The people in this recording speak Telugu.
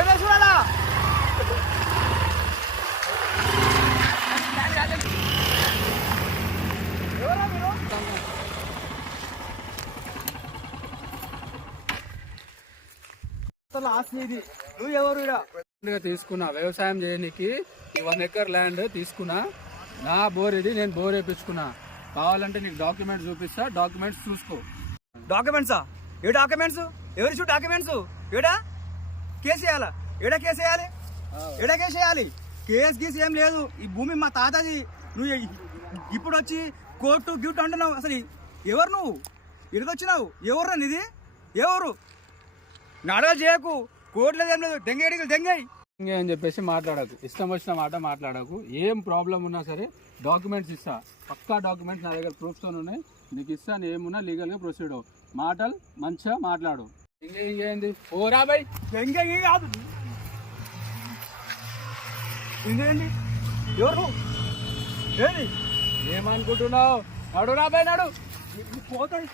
ఏమే చూడాలా ఎవరా మీరు నువ్వు ఎవరు తీసుకున్నా వ్యవసాయం చేయడానికి 1 ఎకర్ ల్యాండ్ తీసుకున్నా. నా బోర్ ఇది, నేను బోర్ వేయించుకున్నా. కావాలంటే నీకు డాక్యుమెంట్స్ చూపిస్తా, డాక్యుమెంట్స్ చూసుకో. డాక్యుమెంట్సా? ఏ డాక్యుమెంట్స్? ఎవరి చూ డాక్యుమెంట్స్? ఏడా కేసు వేయాలా? ఏడా కేసు వేయాలి? ఏడా కేసు వేయాలి? కేసు గీసు ఏం లేదు. ఈ భూమి మా తాతది. నువ్వు ఇప్పుడు వచ్చి కోర్టు గిఫ్ట్ అంటున్నావు. అసలు ఎవరు నువ్వు? ఇడికొచ్చినావు? ఎవరు నీది? ఎవరు? నడవ చేయకు. కోర్టులో ఏం లేదు. దెంగేడికి దెంగేయి అని చెప్పేసి మాట్లాడకు, ఇష్టం వచ్చిన మాట మాట్లాడకు. ఏం ప్రాబ్లం ఉన్నా సరే డాక్యుమెంట్స్ ఇస్తా, పక్కా డాక్యుమెంట్స్ నా దగ్గర ప్రూఫ్తో ఉన్నాయి. నీకు ఇస్తాను, ఏమున్నా లీగల్గా ప్రొసీడ్ అవ్వు. మాటలు మంచిగా మాట్లాడు. ఇంకేంది ఓరా బై దెంగేయి కాదు. ఇంకేంటి? ఎవరు? ఏది ఏమనుకుంటున్నావు? నడు రా బై, నడు పోతాయి.